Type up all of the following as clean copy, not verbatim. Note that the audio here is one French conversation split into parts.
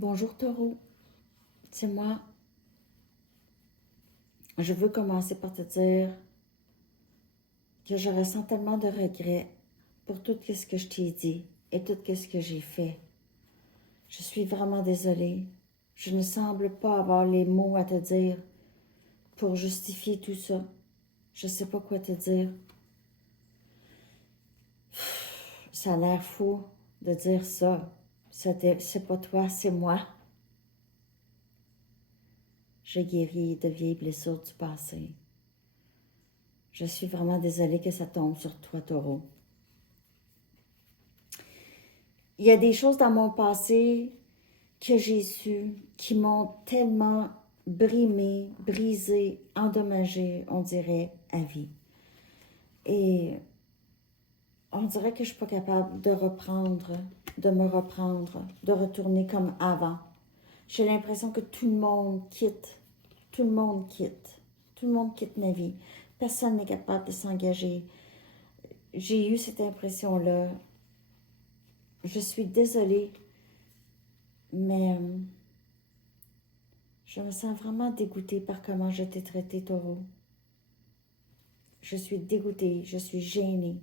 Bonjour Taureau, c'est moi. Je veux commencer par te dire que je ressens tellement de regrets pour tout ce que je t'ai dit et tout ce que j'ai fait. Je suis vraiment désolée. Je ne semble pas avoir les mots à te dire pour justifier tout ça. Je ne sais pas quoi te dire. Ça a l'air fou de dire ça. C'est pas toi, c'est moi. J'ai guéri de vieilles blessures du passé. Je suis vraiment désolée que ça tombe sur toi, Taureau. Il y a des choses dans mon passé que j'ai su qui m'ont tellement brimé, brisé, endommagé, on dirait, à vie. Et on dirait que je ne suis pas capable de me reprendre, de retourner comme avant. J'ai l'impression que tout le monde quitte, tout le monde quitte, tout le monde quitte ma vie. Personne n'est capable de s'engager. J'ai eu cette impression-là. Je suis désolée, mais je me sens vraiment dégoûtée par comment je t'ai traité, Taureau. Je suis dégoûtée, je suis gênée.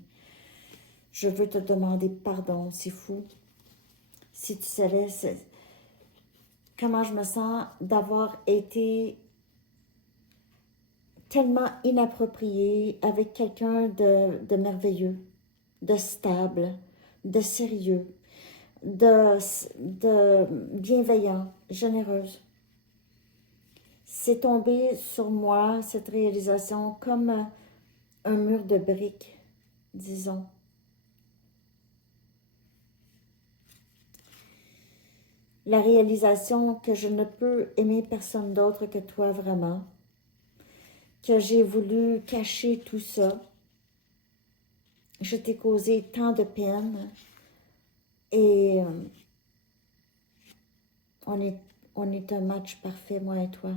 Je veux te demander pardon, c'est fou. Si tu savais comment je me sens d'avoir été tellement inappropriée avec quelqu'un de merveilleux, de stable, de sérieux, de bienveillant, généreuse. C'est tombé sur moi, cette réalisation, comme un mur de briques, disons. La réalisation que je ne peux aimer personne d'autre que toi vraiment, que j'ai voulu cacher tout ça. Je t'ai causé tant de peine et on est un match parfait, moi et toi.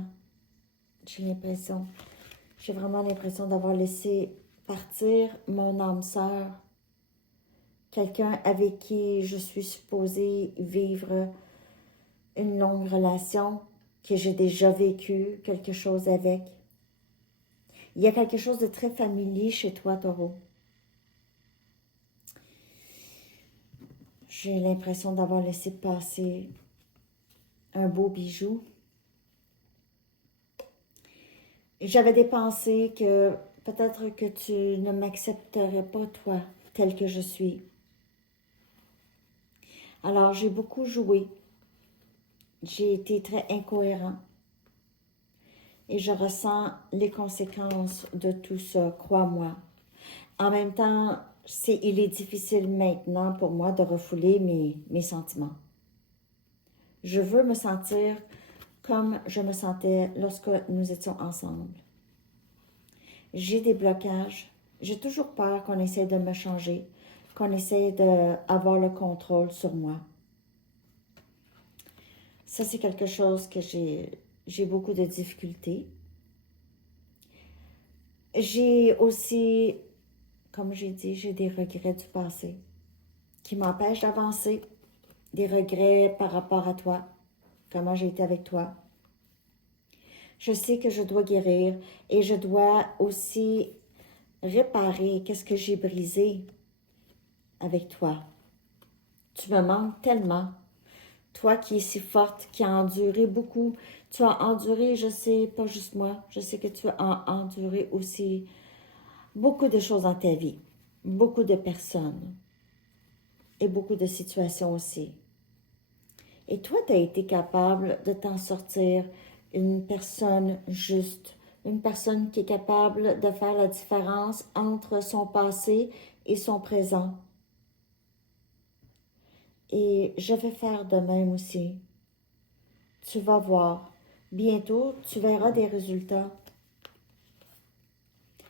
J'ai vraiment l'impression d'avoir laissé partir mon âme sœur, quelqu'un avec qui je suis supposée vivre une longue relation, que j'ai déjà vécu quelque chose avec. Il y a quelque chose de très familier chez toi, Taureau. J'ai l'impression d'avoir laissé passer un beau bijou. J'avais des pensées que peut-être que tu ne m'accepterais pas, toi, tel que je suis. Alors, j'ai beaucoup joué. J'ai été très incohérent. Et je ressens les conséquences de tout ça, crois-moi. En même temps, il est difficile maintenant pour moi de refouler mes sentiments. Je veux me sentir comme je me sentais lorsque nous étions ensemble. J'ai des blocages. J'ai toujours peur qu'on essaie de me changer, qu'on essaie d'avoir le contrôle sur moi. Ça, c'est quelque chose que j'ai beaucoup de difficultés. J'ai aussi, comme j'ai dit, j'ai des regrets du passé qui m'empêchent d'avancer. Des regrets par rapport à toi, comment j'ai été avec toi. Je sais que je dois guérir et je dois aussi réparer qu'est-ce que j'ai brisé avec toi. Tu me manques tellement. Toi qui es si forte, qui as enduré beaucoup. Tu as enduré, je sais, pas juste moi, je sais que tu as enduré aussi beaucoup de choses dans ta vie. Beaucoup de personnes. Et beaucoup de situations aussi. Et toi, tu as été capable de t'en sortir une personne juste, une personne qui est capable de faire la différence entre son passé et son présent. Et je vais faire de même aussi. Tu vas voir. Bientôt, tu verras des résultats.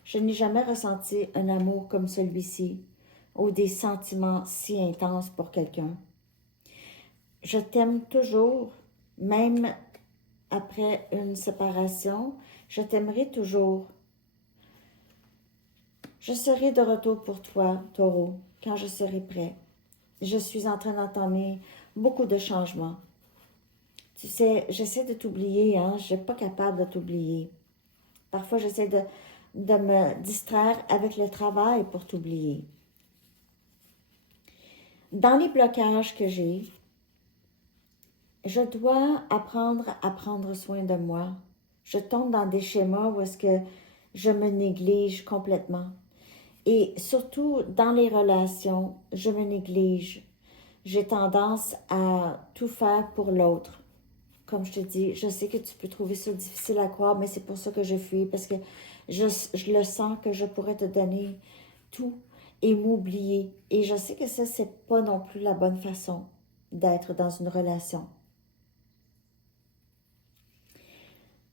Je n'ai jamais ressenti un amour comme celui-ci ou des sentiments si intenses pour quelqu'un. Je t'aime toujours, même après une séparation, je t'aimerai toujours. Je serai de retour pour toi, Taureau, quand je serai prêt. Je suis en train d'entamer beaucoup de changements. Tu sais, j'essaie de t'oublier, hein. Je suis pas capable de t'oublier. Parfois, j'essaie de me distraire avec le travail pour t'oublier. Dans les blocages que j'ai, je dois apprendre à prendre soin de moi. Je tombe dans des schémas où est-ce que je me néglige complètement. Et surtout dans les relations, je me néglige. J'ai tendance à tout faire pour l'autre. Comme je te dis, je sais que tu peux trouver ça difficile à croire, mais c'est pour ça que je fuis, parce que je le sens que je pourrais te donner tout et m'oublier. Et je sais que ça, c'est pas non plus la bonne façon d'être dans une relation.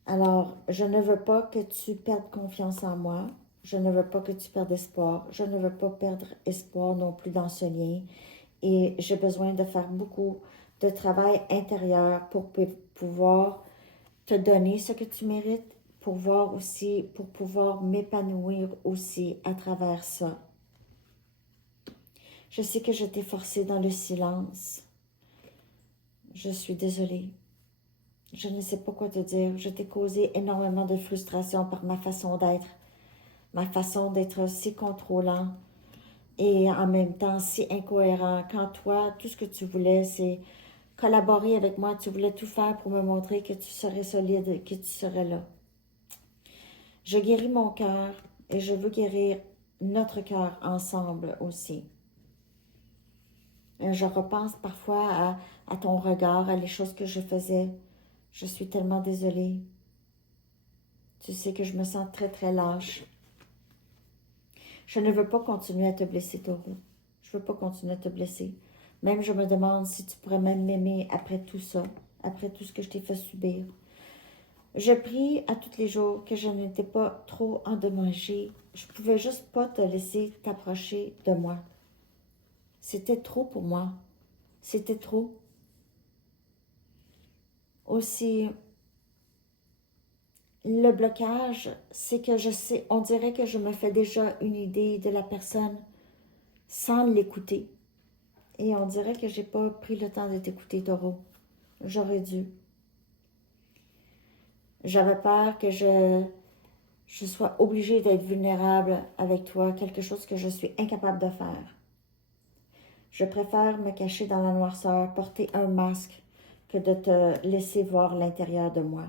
Alors, je ne veux pas que tu perdes confiance en moi. Je ne veux pas que tu perdes espoir. Je ne veux pas perdre espoir non plus dans ce lien. Et j'ai besoin de faire beaucoup de travail intérieur pour pouvoir te donner ce que tu mérites, pour pouvoir m'épanouir aussi à travers ça. Je sais que je t'ai forcé dans le silence. Je suis désolée. Je ne sais pas quoi te dire. Je t'ai causé énormément de frustration par ma façon d'être si contrôlant et en même temps si incohérent. Quand toi, tout ce que tu voulais, c'est collaborer avec moi. Tu voulais tout faire pour me montrer que tu serais solide, que tu serais là. Je guéris mon cœur et je veux guérir notre cœur ensemble aussi. Je repense parfois à ton regard, à les choses que je faisais. Je suis tellement désolée. Tu sais que je me sens très, très lâche. Je ne veux pas continuer à te blesser, Taureau. Je ne veux pas continuer à te blesser. Même je me demande si tu pourrais même m'aimer après tout ça, après tout ce que je t'ai fait subir. Je prie à tous les jours que je n'étais pas trop endommagée. Je pouvais juste pas te laisser t'approcher de moi. C'était trop pour moi. C'était trop. Aussi, le blocage, c'est que je sais, on dirait que je me fais déjà une idée de la personne sans l'écouter. Et on dirait que j'ai pas pris le temps de t'écouter, Taureau. J'aurais dû. J'avais peur que je sois obligée d'être vulnérable avec toi, quelque chose que je suis incapable de faire. Je préfère me cacher dans la noirceur, porter un masque, que de te laisser voir l'intérieur de moi.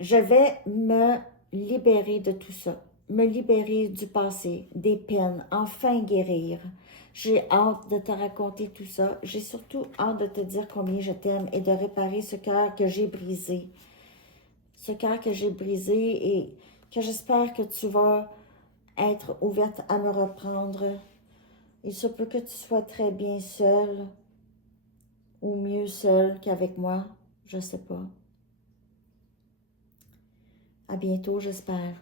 Je vais me libérer de tout ça, me libérer du passé, des peines, enfin guérir. J'ai hâte de te raconter tout ça. J'ai surtout hâte de te dire combien je t'aime et de réparer ce cœur que j'ai brisé. Ce cœur que j'ai brisé et que j'espère que tu vas être ouverte à me reprendre. Il se peut que tu sois très bien seule ou mieux seule qu'avec moi. Je sais pas. À bientôt, j'espère.